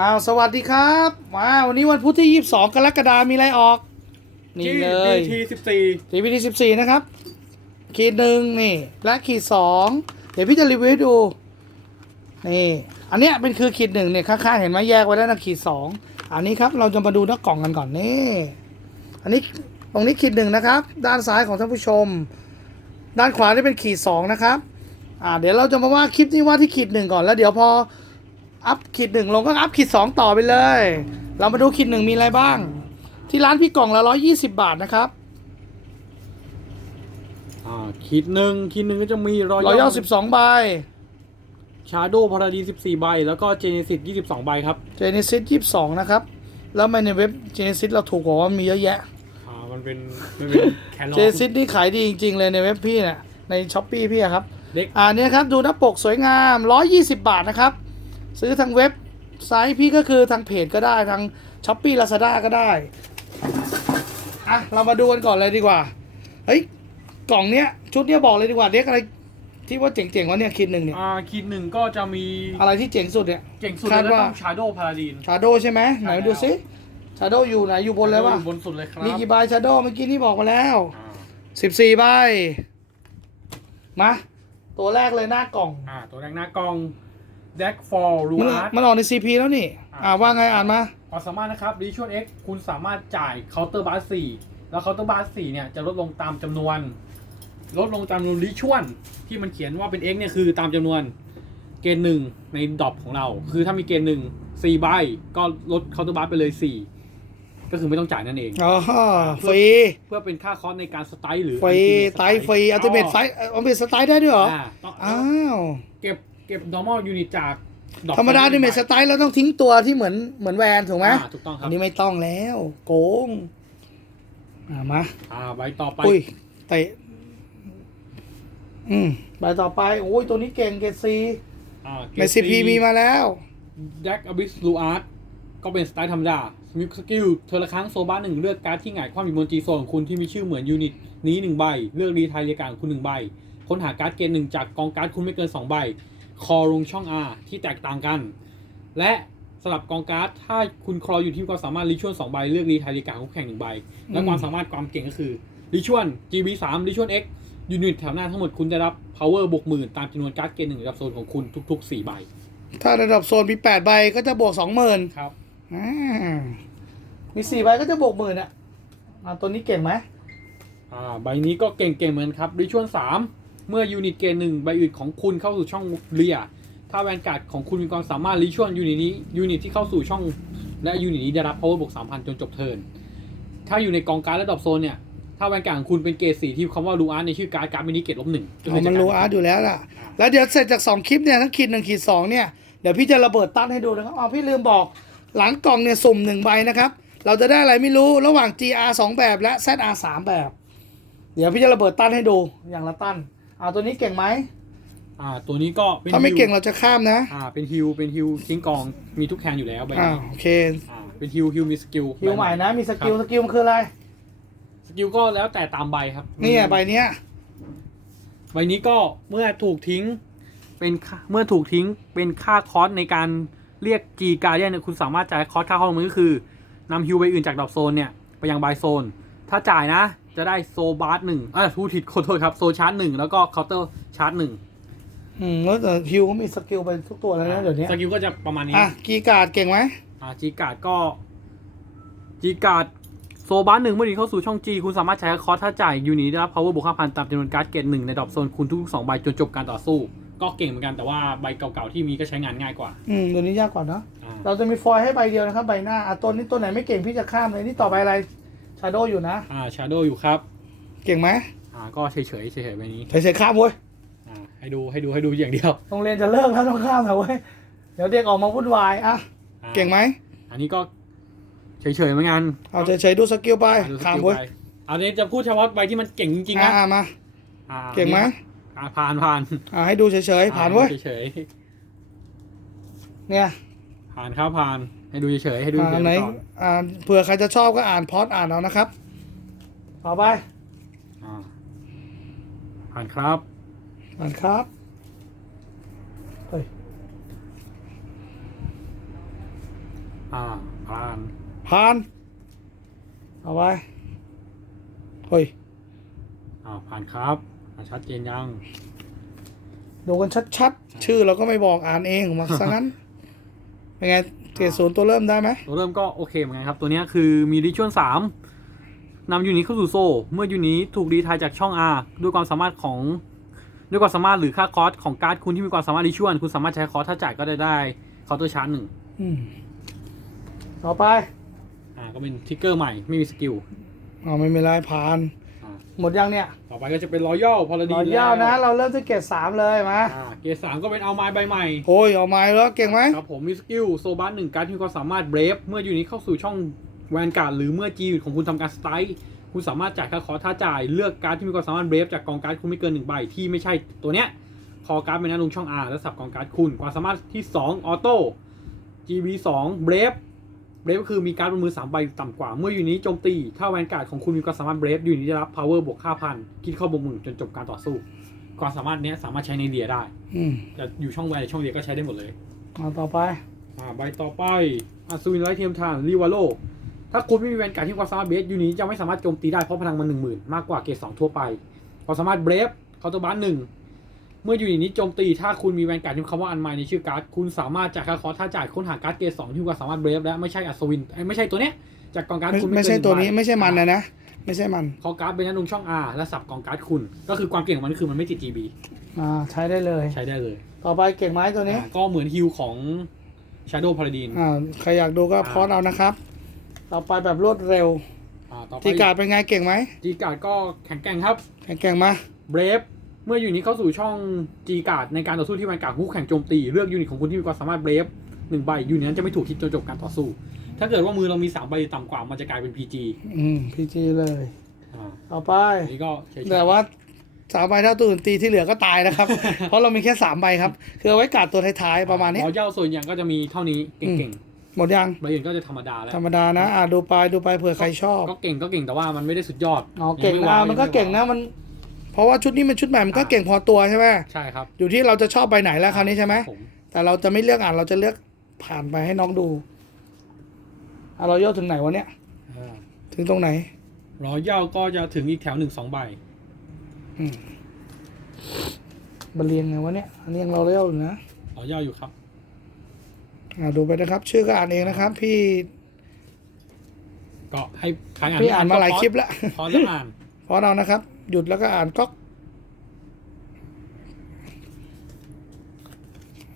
อ้าวสวัสดีครับมาวันนี้วันพุธที่ 22 กรกฎาคมมีอะไรออก นี่เลยทีสิบสี่ TPT 14นะครับ ขีดหนึ่งนี่และขีดสองเดี๋ยวพี่จะรีวิวให้ดู นี่ อันเนี้ยเป็นคือขีดหนึ่งเนี่ยข้างๆเห็นไหมแยกไว้แล้วนะขีดสองอันนี้ครับเราจะมาดูหน้ากล่องกันก่อนนี่ อันนี้ตรงนี้ขีดหนึ่งนะครับ ด้านซ้ายของท่านผู้ชม ด้านขวานี่เป็นขีดสองนะครับ อ่า เดี๋ยวเราจะมาว่าคลิปนี้ว่าที่ขีดหนึ่งก่อนแล้วเดี๋ยวพอ อัพขีดหนึ่งลงก็อัพขีดสองต่อไปเลย เรามาดูขีดหนึ่งมีอะไรบ้าง ที่ร้านพี่กล่องละร้อยยี่สิบาทนะครับอ่าขีดหนึ่งขีดหนึ่งก็จะมีรอยร้อยสิบสองใบชาโดพาราดีสิบสี่ใบ แล้วก็เจเนซิสยี่สิบสองใบครับเจเนซิสยี่สิบสองนะครับ แล้วมาในเว็บเจเนซิสเราถูกกว่าว่ามีเยอะแยะอ่ามันเป็นมันเป็นแคลอเจเนซิสนี่ขายดีจริง ๆ เลยในเว็บพี่เนี่ยในช้อปปี้พี่อะครับ เด็กอ่าเนี่ยครับดูหน้าปกสวยงาม 120 บาทนะครับ ซื้อทางเว็บไซต์พี่ก็คือทางเพจก็ได้ทางช้อปปี้ลาซาด้าก็ได้ อะ เรามาดูกันก่อนเลยดีกว่า เฮ้ย กล่องเนี้ย ชุดเนี้ยบอกเลยดีกว่าเด็กอะไร ที่ว่าเจ๋งๆวะเนี่ยคิดหนึ่งเนี่ย อ่าขีดหนึ่งก็จะมีอะไรที่เจ๋งสุดเนี่ย เก่งสุดคาดเลยก็ว่า ต้องชาโดพาราดีน ชาโดใช่ไหมไหนดูซิชาโดอยู่ไหนอยู่บนเลยวะบนสุดเลยครับมีกี่ใบชาโดเมื่อกี้นี่บอกมาแล้วอ่าสิบสี่ใบมาตัวแรกเลยหน้ากล่อง อ่าตัวแรกหน้ากล้อง Deck for รูมันอาร์ต มันออกในซีพีแล้วนี่อ่าว่าไงอ่านมา ความสามารถนะครับ r e ช u a l X คุณสามารถจ่ายเคาน์เตอร์บาร์สี่แล้วเคาน์เตอร์บาร์สี่เนี่ยจะลดลงตามจำนวน ลดลงตามจำนวน r e ช u a l ที่มันเขียนว่าเป็น X เนี่ยคือตามจำนวนเกณฑ์หนึ่งในดรอปของเรา คือถ้ามีเกณฑ์หนึ่งสี่ใบก็ลดเคาน์เตอร์บาร์ไปเลยสี่ก็คือไม่ต้องจ่ายนั่นเอง อ๋อฟรี เพื่อเป็นค่าคอสในการสไตล์หรือฟรี ไตล์ฟรีอัลติเมทไฟอัลติเมทสไตล์ได้ด้วยเหรอ อ่าต้องอ้าว เก็บ เก็บ normal unit จากดอกธรรมดาอัลติเมทสไตล์เราต้องทิ้งตัวที่เหมือนเหมือนแวนถูกไหมอ่าถูกต้องคอัรันบนี้ไม่ต้องแล้ว โกงอ่ามาอ่าใบต่อไป อุ้ยเตะอืมใบต่อไปโอ้ยตัวนี้เก่งเกรดซีอ่าเกในรดซีพีมีมาแล้วดักอ b ิสลูอาร์ตก็เป็นสไตล์ธรรมดาสมิสกิลเธอละครั้งโซบ้าหนึ่งเลือกการ์ดที่หงายความอยู่บนจีโซนของคุณที่มีชื่อเหมือนยูนิตนี้หนึ่งใบ เลือกรีไทายรายการของคุณหนึ่งใบ ค้นหาการ์ดเกณฑ์หนึ่งจากกองการ์ดคุณไม่เกิน2ใบ คอลงช่อง R ที่แตกต่างกัน และสลับกองการ์ดถ้าคุณคลออยู่ที่ความสามารถริชวลสองใบเลือกรีไทายรายการของคู่แข่งหนึ่งใบ และอืมความสามารถความเก่งก็คือริชวล GB 3ริชวล X ยูนิตแถวหน้าทั้งหมดคุณได้รับ power บวกหมื่นตามจำนวนการ์ดเกณฑ์หนึ่งระดับโซนของคุณทุกๆ4ใบ ถ้าระดับโซนมีแปดใบก็จะบวกสองหมื่นครับอ่ามีสี่ใบก็จะบวกหมื่นอะอ่าตัวนี้เก่งไหมอ่าใบนี้ก็เก่งๆเหมือนครับริชวลสาม เมื่อยูนิตเกณฑ์หนึ่งใบอื่นของคุณเข้าสู่ช่องเรียถ้าแวนการ์ดของคุณมีความสามารถริชวลยูนิตนี้ยูนิตที่เข้าสู่ช่องและยูนิตนี้ได้รับ power บวก3,000 จนจบเทิร์นถ้าอยู่ในกองการ์ดระดับโซนเนี่ย ถ้าแวนการ์ดของคุณเป็นเกรดสี่ที่คำว่ารูอาร์ตในชื่อการ์ดการ์ดมินิเกรดลบหนึ่งก็อ๋อมันรู้อาร์ตอยู่แล้วล่ะอ่าแล้วเดี๋ยวเสร็จจากสองคลิปเนี่ยทั้งขีดหนึ่งขีดสองเนี่ยเดี๋ยวพี่จะระเบิดตั้นให้ดูนะครับอ๋อพี่ลืมบอกหลังกล่องเนี่ยสุ่มหนึ่งใบนะครับเราจะได้อะไรไม่รู้ระหว่าง GR สองแบบและ ZR สามแบบ เดี๋ยวพี่จะระเบิดตั้นให้ดูอย่างละตั้นเอาตัวนี้เก่งไหมอ่า ตัวนี้ก็เป็นถ้าไม่ฮิวเก่งเราจะข้ามนะอ่า เป็นฮิวเป็นฮิวทิ้งกองมีทุกแคนอยู่แล้วใบอ่านี้โอเคอ่าเป็นฮิวฮิวมีสกิลคิวใหม่นะมีสกิลสกิลมันคืออะไรสกิลก็แล้วแต่ตามใบครับเนี่ยใบเนี้ยใบนี้ก็เมื่อถูกทิ้ง เป็นค่าเมื่อถูกทิ้งเป็นค่าคอสในการเรียกจีการเดียนเนี่ยคุณสามารถจ่ายคอสค่าเข้ามือก็คือนำฮิวใบอื่นจากดอกโซนเนี่ยไปยังใบโซน ถ้าจ่ายนะ จะได้โซบาร์หนึ่งอ่าทูผิดขอโทษครับ โซชาร์จหนึ่งแล้วก็เคาน์เตอร์ชาร์จหนึ่งอืมแล้วแต่ฮิวก็มีสกิลไปทุกตัวแล้วนะเดี๋ยวนี้สกิลก็จะประมาณนี้ อะกีการ์ดเก่งไหมอ่าจีการ์ดก็จีการ์ดโซบาร์หนึ่งเมื่อนี้เข้าสู่ช่องจีคุณสามารถใช้คอสถ้าจ่ายยูนิตได้รับ power บวกห้าพันตามจำนวนการ์ดเกตหนึ่งในดอกโซนคุณทุกๆสองใบจนจบการต่อสู้ ก็เก่งเหมือนกันแต่ว่าใบเก่าๆที่มีก็ใช้งานง่ายกว่าอืมตัวนี้ยากกว่าเนอะอ่าเราจะมีฟอยล์ให้ใบเดียวนะครับใบหน้าอะตัวนี้ตัวไหนไม่เก่งพี่จะข้ามเลยนี่ต่อไปอะไร ชาโดอยู่นะ อ่าชาโดอยู่ครับ เก่งไหมอ่าก็เฉยๆเฉยๆแบบนี้เฉยๆข้ามเว้ยอ่าให้ดูให้ดูให้ดูอย่างเดียวโรงเรียนจะเลิกแล้วต้องข้ามแล้วเว้ย เดี๋ยวเด็กออกมาวุ่นวายอะ อ่าเก่งไหมอันนี้ก็เฉยๆเหมือนกันเอาเฉยๆดูสกิลไปอ่าดูสข้ามกิลเว้ยไปอันนี้จะพูดเฉพาะใบที่มันเก่งจริงๆอ่านะอ่ามาอ่าเก่งไหมอ่าผ่านผ่านอ่าให้ดูเฉยๆผ่านเว้ยเฉยเนี่ยๆ ผ่านครับผ่านให้ดูเฉยๆให้ดูอ่าเฉยไหนๆก่อนอ่าเผื่อใครจะชอบก็อ่านพอดอ่านเอานะครับ ต่อไปอ่าผ่านครับ อ่านครับเฮ้ยอ่า ผ่านผ่านเอาไว้เฮ้ยอ่าผ่านครับอ่าชัดเจนยัง ดูกันชัดๆ ชื่อเราก็ไม่บอกอ่านเองมาซะงั้น เป็นไงเกรดศูนย์ตัวเริ่มได้ไหมตัวเริ่มก็โอเคเหมือนกันครับ ตัวเนี้ยคือมีดิชวลสามนำยูนิตเข้าสู่โซเมื่อยูนิตถูกรีไทายจากช่อง R ด้วยความสามารถของด้วยความสามารถหรือค่าคอสของการ์ดคุณที่มีความสามารถดิชวลคุณสามารถใช้คอสถ้าจ่ายก็ได้ได้เคาน์เตอร์ชาร์จหนึ่งอืมต่อไป อ่าก็เป็นทริกเกอร์ใหม่ไม่มีสกิลอ๋อไม่เป็นไรผ่านอ่า หมดยังเนี่ยต่อไปก็จะเป็นรอยัลพอลดีรอยย่าวนะ เราเริ่มที่เกรดสามเลยมาอ่าเกรดสามก็เป็นเอาไม้ใบใหม่โอ้ยเอาไม้แล้วเก่งไหมครับผมมีสกิลโซบัสหนึ่งการดที่มีความสามารถเบรฟเมื่อยูนิตเข้าสู่ช่องแวนการ์ดหรือเมื่อจีของคุณทำการสไตล์คุณสามารถจ่ายค่าคอร์สถ้าจ่ายเลือกการ์ดที่มีความสามารถเบรฟจากกองการ์ดคุณไม่เกินหนึ่งใบที่ไม่ใช่ตัวเนี้ยพอการ์ดเป็นนั้นลงช่อง R แล้วสับกองการ์ดคุณความสามารถที่ 2 ออโต้ GB 2เบรฟ เบรฟก็คือมีการ์ดบนมือ3ใบต่ำกว่า เมื่อยูนิตโจมตี ถ้าแวนการ์ดของคุณมีความสามารถเบรฟยูนิตได้รับ power บวก5,000คิดเข้าบวกหมื่นจนจบการต่อสู้ ความสามารถเนี้ยสามารถใช้ในเดียได้อืมแต่อยู่ช่องแวนหรือช่องเดียก็ใช้ได้หมดเลย เอาต่อไป อ่าใบต่อไปอัศวินไร้เทียมทานรีวาโลถ้าคุณไม่มีแวนการ์ดที่ความสามารถเบสยูนิตจะไม่สามารถโจมตีได้เพราะพลังมันหนึ่งหมื่นมากกว่าเกรดสองทั่วไปความสามารถเบรฟเคาน์เตอร์บาร์หนึ่ง เมื่อยูนิตนี้โจมตี ถ้าคุณมีแวนการ์ดที่มีคำว่าอันไมในชื่อการ์ด คุณสามารถจ่ายค่าคอร์สถ้าจ่ายค้นหาการ์ดเกรดสองที่มีความสามารถเบรฟและไม่ใช่อัศวินเอ้ยไม่ใช่ตัวเนี้ย จากกองการ์ดไม่คุณไม่เกิใช่หงตัวนี้ใบไม่ใช่มันนะนะ ไม่ใช่มันพอการ์ดเป็นนั้นลงช่อง R และสับกองการ์ดคุณ ก็คือความเก่งของมันคือมันไม่ติด GB อ่าใช้ได้เลย ใช้ได้เลย ต่อไปเก่งไหมตัวนี้อ่าก็เหมือนฮิลของ Shadow Paladin อ่าใครอยากดูก็พอดเอานะครับ ต่อไปแบบรวดเร็วอ่าต่อไปทีการ์ดเป็นไงเก่งไหมจีการ์ดก็แข็งแกร่งครับ แข็งแกร่งมาเบรฟ เมื่อยูนิตเข้าสู่ช่องจีการ์ดในการต่อสู้ที่แวนการ์ดคู่แข่งโจมตี เลือกยูนิตของคุณที่มีความสามารถเบรฟหนึ่งใบยูนิตนั้นจะไม่ถูกคิดจนจบการต่อสู้ ถ้าเกิดว่ามือเรามีสามใบต่ำกว่ามันจะกลายเป็น PG อืมพีจีเลยอ่าต่อไป อันนี้ก็เฉยๆแต่ว่าสามใบเท่าตัวอื่นตีที่เหลือก็ตายนะครับ เพราะเรามีแค่สามใบครับ คือเอาไว้กัดตัวท้ายๆประมาณนี้รอยัลส่วนใหญ่ก็จะมีเท่านี้เก่งหมดยังๆใบอื่นก็จะธรรมดาแล้ว ธรรมดานะ อ่าดูไปดูไปเผื่อใครชอบก็เก่งก็เก่งแต่ว่ามันไม่ได้สุดยอดอ๋อเก่งยัไนะว้าวมันก็ยังไเก่งนะมันเพ ราะว่าชุดนี้มันชุดใหม่มันก็เก่งพอตัวใช่ไหมใช่ครับ อยู่ที่เราจะชอบใบไหนแล้วคราวนี้ใช่ไหมผมแต่เราจะไม่เลือกอ่านเราจะเลือกผ่านไปให้น้องดูอะเราย่อถึงไหนวะเนี่ยอ่าถึงตรงไหนรอยัลก็จะถึงอีกแถวหนึ่งสองใบอืมบรรเลียงไงวะเนี่ยอันนี้ยังเราเล่าอยู่นะรอยัลอยู่ครับอ่าดูไปนะครับ ชื่อก็อ่านเองนะครับ พี่ก็ให้ใครอ่านพี่อ่านมาหลายก็คลิปแล้วพอแล้วอ่านเพราะเรานะครับ หยุดแล้วก็อ่านก๊อก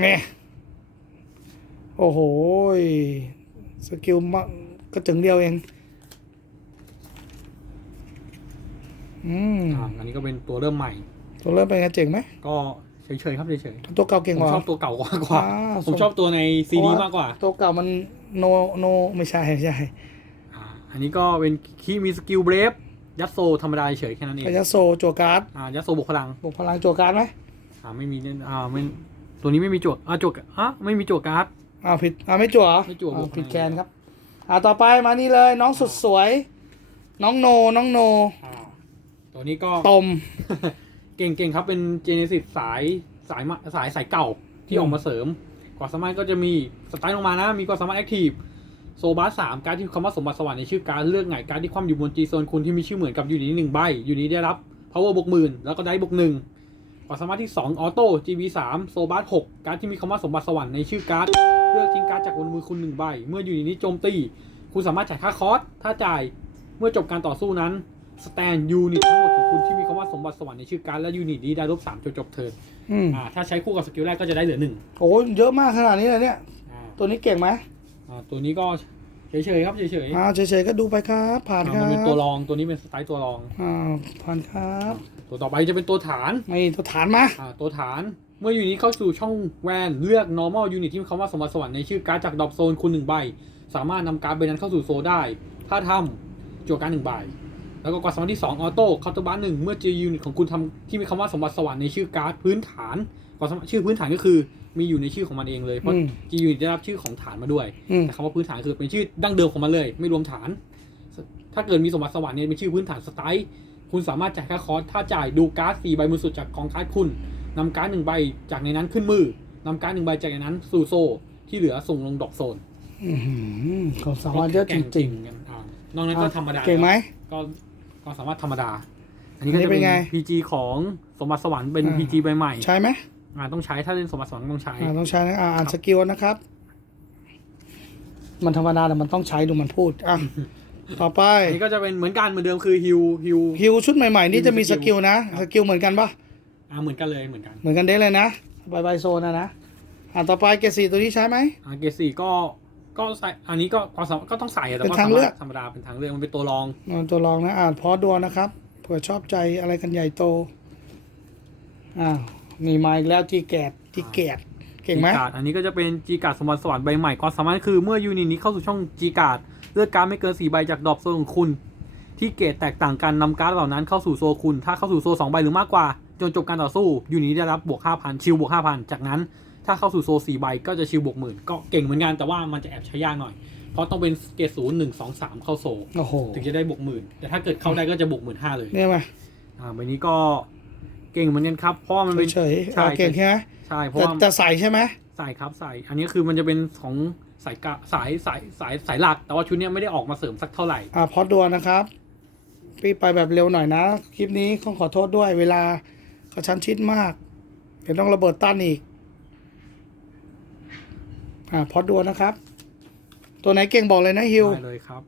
เนี่ยโอ้โหยสกิลมากก็ถึงเดียวเอง อืมอ่าอันนี้ก็เป็นตัวเริ่มใหม่ ตัวเริ่มเป็นไงเจ๋งไหม ก็เฉยๆครับเฉยตัวเก่าๆเก่งผกมว่าชอบตัวเก่ากว่ากว่าอ่าผมชอบตัวในซีดีเพราะว่ามากกว่า ตัวเก่ามันโนโนไม่ใช่ไม่ใช่อ่าอันนี้ก็เป็นคีย์มีสกิลเบรฟ ยัดโซธรรมดาเฉยๆแค่นั้นเองพยาโซจัวการ์ดอ่ายัดโซบวกพลังบวกพลังจัวการ์ดไหมอ่าไม่มีเนี่ยอ่าไม่ตัวนี้ไม่มีจวดอ่าจวดอะไม่มีจวดการ์ดอ้าวผิดอ่าไม่จั่วเหรอไม่จั่วอ่าบวกผิดพลังแกนครับอ่าต่อไปมานี่เลยน้องสุดสวย น้องโนน้องโนอ่าตัวนี้ก็ตม เก่งๆครับเป็นเจเนซิสสายสายมาสายสายเก่าที่อืมออกมาเสริมความสามารถก็จะมีสไตล์ลงมานะ มีความสามารถแอคทีฟ โซบาสามการดที่คำว่าสมบัติสวรรค์ในชื่อการดเลือกไงการดที่คว่ำอยู่บนจีโซนคุณที่มีชื่อเหมือนกับยูนิตหนึ่งใบยูนิตได้รับ power บวกหมื่นแล้วก็ได้บวกหนึ่งความสามารถที่ 2 ออโต้ GB 3โซบาส6การดที่มีคำว่าสมบัติสวรรค์ในชื่อการดเลือกทิ้งการดจากบนมือคุณหนึ่งใบ เมื่อยูนิตนี้โจมตี คุณสามารถจ่ายค่าคอส ถ้าจ่าย เมื่อจบการต่อสู้นั้น สแตนยูนิตทั้งหมดของคุณที่มีคำว่าสมบัติสวรรค์ในชื่อการดและยูนิตนี้ได้ลบสามจนจบเทิร์นอืมอ่า ถ้าใช้คู่กับสกิลแรกก็จะได้เหลือหนึ่งโอ้เยอะมากขนาดนี้เลยเนี่ยอ่าตัวนี้เก่งไหม อ่าตัวนี้ก็เฉยๆครับเฉยๆอ่าเฉยๆก็ดูไปครับ ผ่านอ่าครัมันเป็นตัวบรองตัวนี้เป็นสไตล์ตัวรอง อ่าผ่านครับตัวต่อไปจะเป็นตัวฐานไม่ตัวฐานมาอ่าตัวฐาน เมื่อยูนิตเข้าสู่ช่องแวนเลือก normal unit ที่มีคำว่าสมบัติสวรรค์ในชื่อการ์ดจากดรอปโซนคุณหนึ่งใบ สามารถนำการ์ดใบนั้นเข้าสู่โซลได้ ถ้าทำจั่วการ์ดหนึ่งใบ แล้วก็ความสามารถที่2ออโต้เคาน์เตอร์บาร์หนึ่งเมื่อเจอยูนิตของคุณทำที่มีคำว่าสมบัติสวรรค์ในชื่อการ์ดพื้นฐานความสามารถชื่อพื้นฐานก็คือ มีอยู่ในชื่อของมันเองเลย เพราะอืมจียูนิตได้รับชื่อของฐานมาด้วยอืมแต่คำว่าพื้นฐานคือเป็นชื่อดั้งเดิมของมันเลย ไม่รวมฐาน ถ้าเกิดมีสมบัติสวรรค์เนี่ยเป็นชื่อพื้นฐานสไตล์คุณสามารถจ่ายค่าคอร์สถ้าจ่ายดูการ์ดสี่ใบบนสุดจากกองการ์ดคุณนำการ์ดหนึ่งใบจากในนั้นขึ้นมือนำการ์ดหนึ่งใบจากในนั้น สู่โซที่เหลือส่งลงดอกโซนอื้อหือความสามารถเยอะจริงๆกันอ่านอกนั้นก็ธรรมดาๆเก่งไหมก็ก็สามารถธรรมดา อันนี้อัก็นนี้จะเป็นเป็นไง PG ของสมบัติสวรรค์เป็นอ่า PG ใบใหม่ ใช่ไหม อ่าต้องใช้ถ้าเล่นสมบัติสวรรค์ต้องใช้ อ่าต้องใช้นะอ่าอ่านสกิลนะครับ มันธรรมดาแต่มันต้องใช้ดูมันพูดอะต่อไปอันนี้ก็จะเป็นเหมือนกันเหมือนเดิมคือฮิวฮิว ฮิวชุดใหม่ๆ นี่จะมีฮิวสสกิกิลลนะสกิลเหมือนกันปะอ่าเหมือนกันเลยเหมือนกันเหมือนกันเด้เลยนะบายบายโซนนะนะอ่าต่อไปเกรดสีตัวนี้ใช้ไหมอ่าเกรดสี่ก็ก็ใส่อันนี้ก็ความสามารถก็ต้องใส่อะแต่เป็นว่าทางเลือกธรรมดาเป็นทางเลือกมันเป็นตัวรองนอนตัวรองนะอ่านพอดวนะครับเผื่อชอบใจอะไรกันใหญ่โตอ้าว มีมาอีกแล้วจีแกดจีแกดเก่งไหมจีการ์ดอันนี้ก็จะเป็นจีการ์ดสมบัติสวรรค์ใบใหม่ความสามารถคือเมื่อยูนิตนี้เข้าสู่ช่องจีการ์ดเลือกการ์ดไม่เกินสี่ใบจากดรอปโซนของคุณ ที่เกรดแตกต่างกันนำการ์ดเหล่านั้นเข้าสู่โซคุณ ถ้าเข้าสู่โซสองใบหรือมากกว่า จนจบการต่อสู้ยูนิตได้รับบวกห้าพันชิลบวกห้าพันจากนั้น ถ้าเข้าสู่โซสี่ใบก็จะชิลบวกหมื่นก็เก่งเหมือนกันแต่ว่ามันจะแอบใช้ยากหน่อยเพราะต้องเป็นเกรดศูนย์หนึ่งสองสามเข้าโซโอ้โหถึงจะได้บวกหมื่นแต่ถ้าเกิดเข้าได้ก็จะบวกหมื่นห้าเลยเนี่ยมาอ่าใบนี้ก็ เก่งเหมือนกันครับเพราะว่ามันเป็นเฉยๆใช่อ่าเก่งใช่ไหมใช่เพราะจะว่าจะใส่ใช่ไหมสายครับสายอันนี้คือมันจะเป็นของสายกะสายสายสายสายหลัก แต่ว่าชุดเนี้ยไม่ได้ออกมาเสริมสักเท่าไหร่อ่าพอดวนะครับ พี่ไปแบบเร็วหน่อยนะ คลิปนี้ต้องขอโทษด้วยเวลากระชั้นชิดมาก เดี๋ยวต้องระเบิดตั้นอีก อ่าพอดวนะครับ ตัวไหนเก่งบอกเลยนะฮิวได้เลยครับ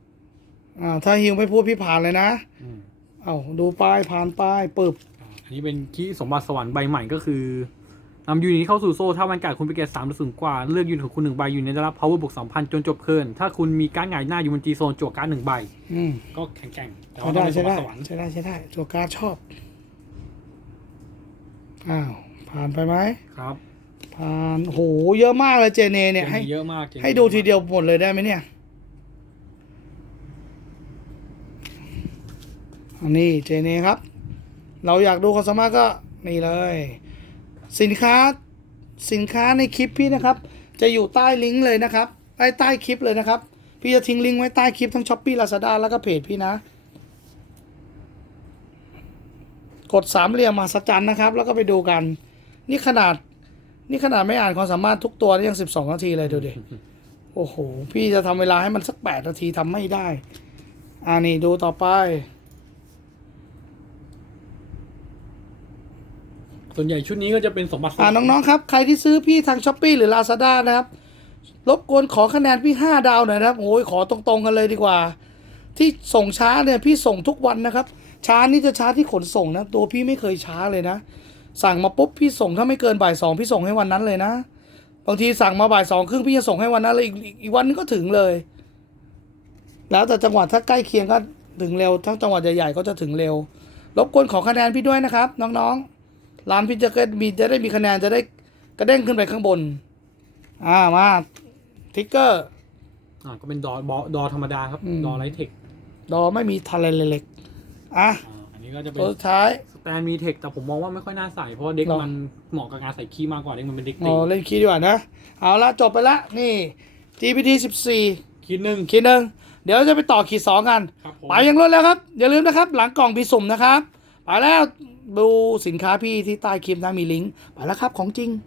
อ่าถ้าฮิวไม่พูดพี่ผ่านเลยนะ อืมเอาดูป้ายผ่านป้ายปึบ อ่าอันนี้เป็นคีย์สมบัติสวรรค์ใบใหม่ก็คือนำยูนิตเข้าสู่โซ่ถ้าวันการดคุณไปเกตสามหรือสูงกว่า เลือกยูนิตของคุณหนึ่งใบยูนิตได้รับ power บวกสองพันจนจบเคิร์นถ้าคุณมีการดหงายหน้าอยู่บนจีโซนจั่วการ์ดหนึ่งใบ อืมก็แข็งแกร่งแต่ใช้ว่าต้อได้งเป็นสใช้มบัได้ติสวรรค์ใช้ได้ใช้ได้ตัวการดชอบ อ้าว ผ่านไปไหม ครับผ่านโห เยอะมากเลยเจเนเนี่ย ให้ เยอะมากเจนให้ดูทีเดียวหมดเลยได้ไหมเนี่ย อันนี้เจเนครับ เราอยากดูความสามารถก็นี่เลย สินค้าสินค้าในคลิปพี่นะครับ จะอยู่ใต้ลิงก์เลยนะครับใต้ใต้คลิปเลยนะครับ พี่จะทิ้งลิงก์ไว้ใต้คลิปทั้งช้อปปี้ลาซาด้าแล้วก็เพจพี่นะ กดสามเหลี่ยมมหัศจรรย์นะครับ แล้วก็ไปดูกัน นี่ขนาดนี่ขนาดไม่อ่านความสามารถทุกตัวนี่ยังสิบสองนาทีเลยดูดิโอ้โห พี่จะทำเวลาให้มันสักแปดนาทีทำไม่ได้ อ่านี่ดูต่อไป ส่วนใหญ่ชุดนี้ก็จะเป็นสมบัติอ่าน้องๆครับใครที่ซื้อพี่ทางช้อปปีหรือ Lazada นะครับรบกวนขอคะแนนพี่ 5 ดาวหน่อยนะครับโอ้ยขอตรงๆกันเลยดีกว่า ที่ส่งช้าเนี่ยพี่ส่งทุกวันนะครับ ช้านี่จะช้าที่ขนส่งนะ ตัวพี่ไม่เคยช้าเลยนะ สั่งมาปุ๊บพี่ส่งถ้าไม่เกินบ่ายสองพี่ส่งให้วันนั้นเลยนะบางทีสั่งมาบ่ายสองครึ่งพี่จะส่งให้วันนั้นเลยอีกอีกอีกวันนึงก็ถึงเลย แล้วแต่จังหวัดถ้าใกล้เคียงก็ถึงเร็วถ้าจังหวัดใหญ่ๆก็จะถึงเร็วรบกวนขอคะแนนพี่ด้วยนะครับ น้องๆ ร้านพี่จะได้มีจะได้มีคะแนนจะได้กระเด้งขึ้นไปข้างบน อ่ามาทิกเกอร์ อ่าก็เป็นดอบอดอธรรมดาครับอืม ดอไลท์เทคดอไม่มีทะเลเล็กอะอ่าอันนี้ก็จะเป็นตัวสุดท้าย สแตนมีเทคแต่ผมมองว่าไม่ค่อยน่าใส่เพราะว่าเด็กหรอ มันเหมาะกับการใส่คีย์มากกว่าเด็กมันเป็นเด็กอ๋ตีอเล่นคีย์ดีกว่านะ เอาละจบไปละนี่ GPT 14 คีย์หนึ่งขีดหนึ่งเดี๋ยวจะไปต่อขีดสองกัน ครับผมไปอย่างรวดแล้วครับ อย่าลืมนะครับ หลังกล่องมีสุ่มนะครับ ไปแล้วดูสินค้าพี่ที่ใต้คลิปนะมีลิงก์ไปแล้วครับของจริง